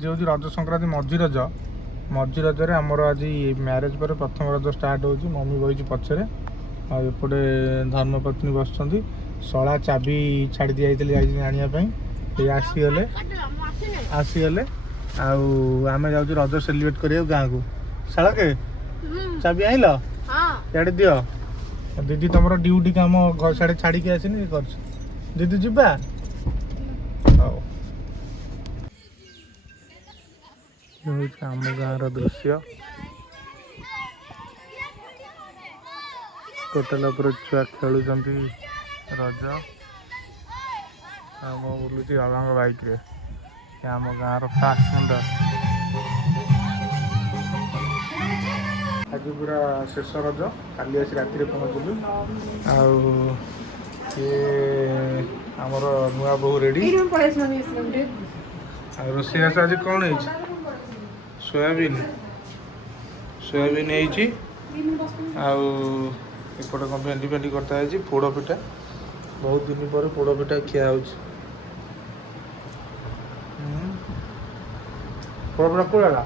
जो रज संक्रांति मझी रजरे आमर आज म्यारेज पर प्रथम रज स्टार्ट हो मम्मी बही पचर आउटे धर्मपत्नी बस शला चाबी छाड़ी दी जाती आने आसीगले आम जाऊँ रज सेलिब्रेट करा गाँव को शाला के चाबी आइल इे दियो दीदी तुम ड्यूटी कम साढ़े छाड़ी आसनी कर दीदी जीवा आम गाँव दृश्य टोटाल छुआ खेलुं रज बुलूँ बाबा बाइक रे आम गाँव फास्ट मुंडा आज पूरा शेष रज काली आसी राति पहुँचलु आमर नुआ बहु रेडी रोषेईस आज कौन है सोयाबीन एपटे कौन भेंडी भेंडी करता है पोड़ पिठा बहुत दिन पर पोड़ पिठा खिया हो पोड़ पिठा कौन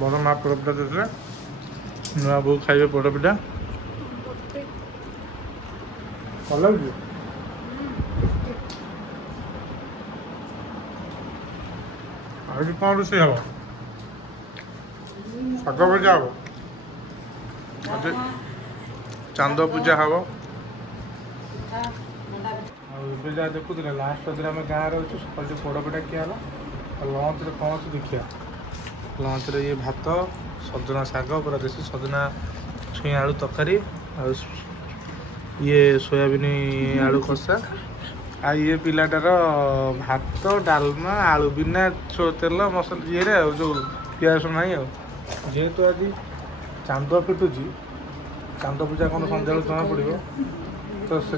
बड़ माँ पोड़ पिठा देते नुआ बो खाइबे पोड़ पिठा भल लगे आज कौन रोषे हम शाग भजा हम आज चांद पूजा हम जहाँ देखुले लास्ट दिन आम गाँव रोचु सकाल जो पोड़ पिठा किया लंच कौन अच्छे देखिए लंच ये भात सजना शाग पूरा देसी सजना छुई आलू तरकारी ये सोयाबीन आलू कषा ये पिलाटार भात डालमा आलू बिना तेल मसला ये जो पियाज ना जेहेतु आज चांद पिटुची चांद पूजा कौन सन्ध्या जना पड़ो तो से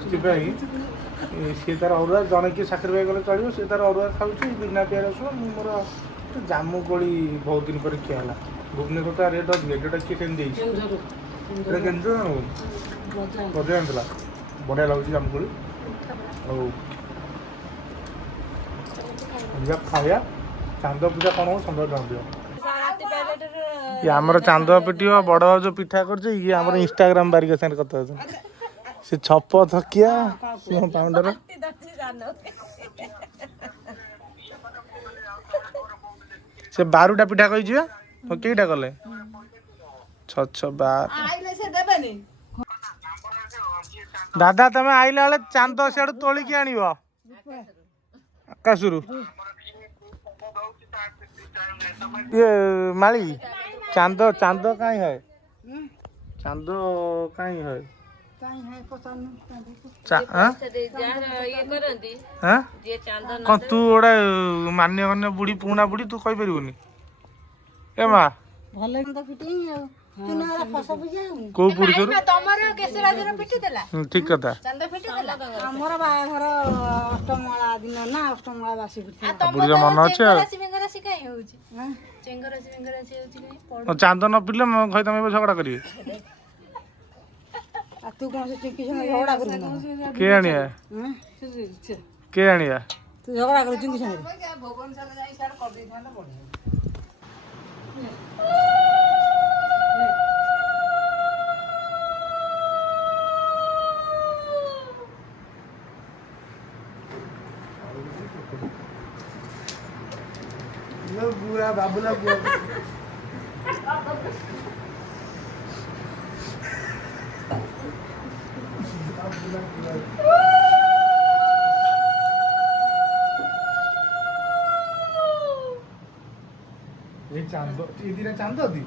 सी तार अरुआ जड़े किए साखरी गले चलो सी तार अरुआ खाऊँ बिना पियाज रसुण मोर जामु कोड़ी बहुत दिन पर खिया है भुवनेश्वर तो रेट अधिक रेटा किए के बजा आना बढ़िया लगुच जामुकोड़ी खाया चांद पूजा कौन हो सन्ध्या जन ये आमर चांद पिटी बड़ जो पिठा कर इंस्टाग्राम बारिक साथ कथा से छप थकिया सिंह पाउंडर से 12टा पिठा कही कईटा कले 6 12 दादा तमें आइला बेले चांद सियाड़ तोलिकी आण आकाशरू ये माली चांद चांद कहीं है चांद कहीं है कौन तू गोटे मान्य बुढ़ी पुणा बुढ़ी तू कही पार ए माँ को पुरुष ठीक कथा बुढ़ी मन अच्छे चांद न पिले भाई तुम झगड़ा करिए के आनिया के आनिया तू झगड़ा कर चिंकी बुआ बाबूला बुआ ये चांद ये दिना चांद दी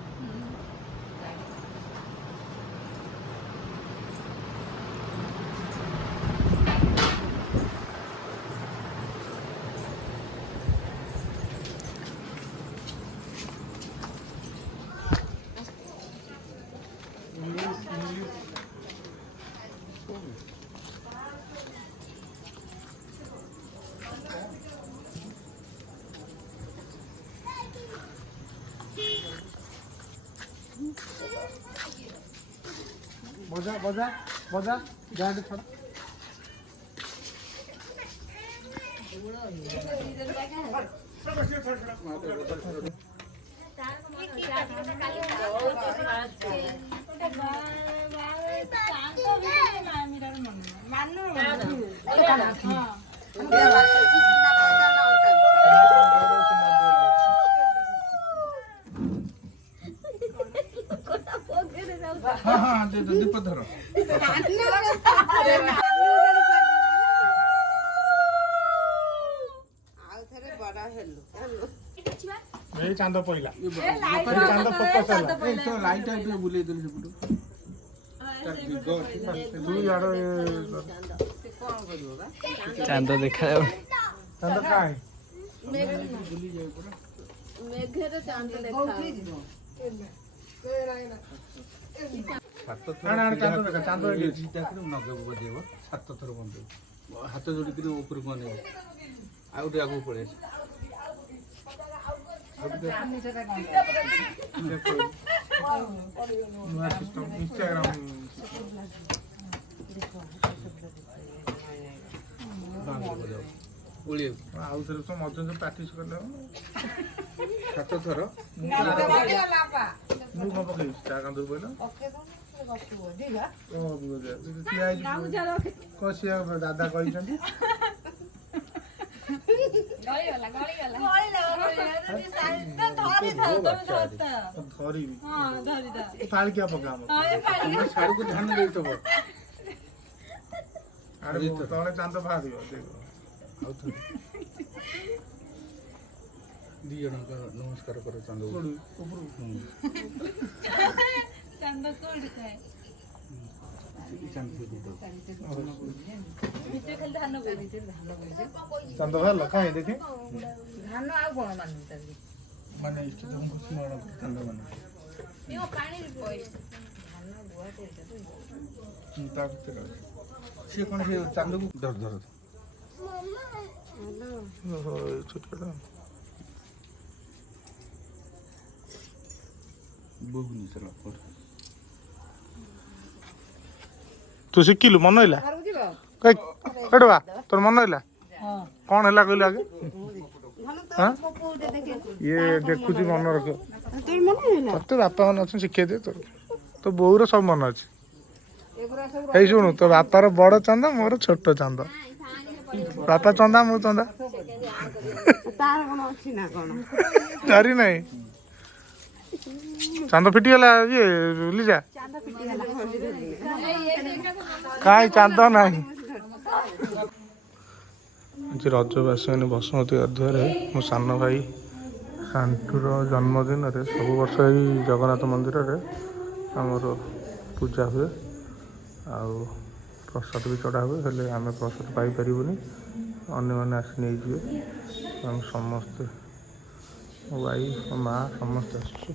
बजा बजा बजा जा छोड़ा हाँ हाँ दे दो दीप धरो ये चांद पइला चांद फोकस होला तो लाइट आइट बुले देले सेपटु तू यार चांद देखा चांद काई बुली जाय पूरा मेघरे चांद देखा सात ना ना चांद देखा चांद एडी जीता कर नगब बजेब सात थर बंद हाथ जोड़ी कर ऊपर को ने आउटे आगु पड़े नुआ सिस्टम इंस्टाग्राम उली आउ थरे तो मजन से प्रैक्टिस कर ले सात थर मु को पकई ता कांदर बोला ओ बुझे सिया को सिया दादा कहि छथि धरी पाल क्या पका सारू को ध्यान दे तो अरे तले चांद फादियो देखो आउ थर दी जन का नमस्कार करो चांद कोडी ऊपर चांद कोड खाए चांद दे दो ভিতরে খালি ধান বই चांद भाला काई देखे ধান আর কোন মানুষ তাকি माने इष्ट जम कुछ मारा चांद माने ইও পানি বই ता तेरा से कोन से चांद को धर धर ओहो छोटा बुगनी चला पर तू शिखिलु मन होइला कटवा तोर मन होइला कौन हैला कहलु आगे हां ये देखुची मन रखो तोर बापा मन अछि शिखे दे तोर तो बोउर सब मन अछि ए सुनु तो बापार बड़ चंदा मोर छोट चंदा बापा चंदा मो चंदा তার কোন আছে না কোন जारी नहीं चांद फिटी गला ये लिजा চাঁদ ফিটি গেল काई चांद नहीं आज रजवासी मैंने बसुमती गाधुआरे मो सान भाई शांतुर जन्मदिन सब वर्ष यही जगन्नाथ मंदिर आमर पूजा हुए आउ प्रसाद भी चढ़ा हुए हेले आम प्रसाद पाइपरूनी अन्य मैंने आसी नहीं जीवे आम समस्ते मो भाई मो माँ समस्ते आसु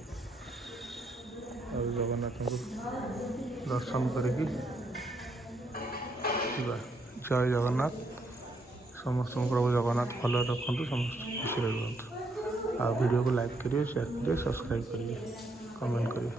जगन्नाथ को दर्शन करी जय जगन्नाथ समस्त प्रभु जगन्नाथ भल रखु समस्त खुशी रुहतु आ वीडियो को लाइक करिए शेयर करिए सब्सक्राइब करिए कमेंट करिए।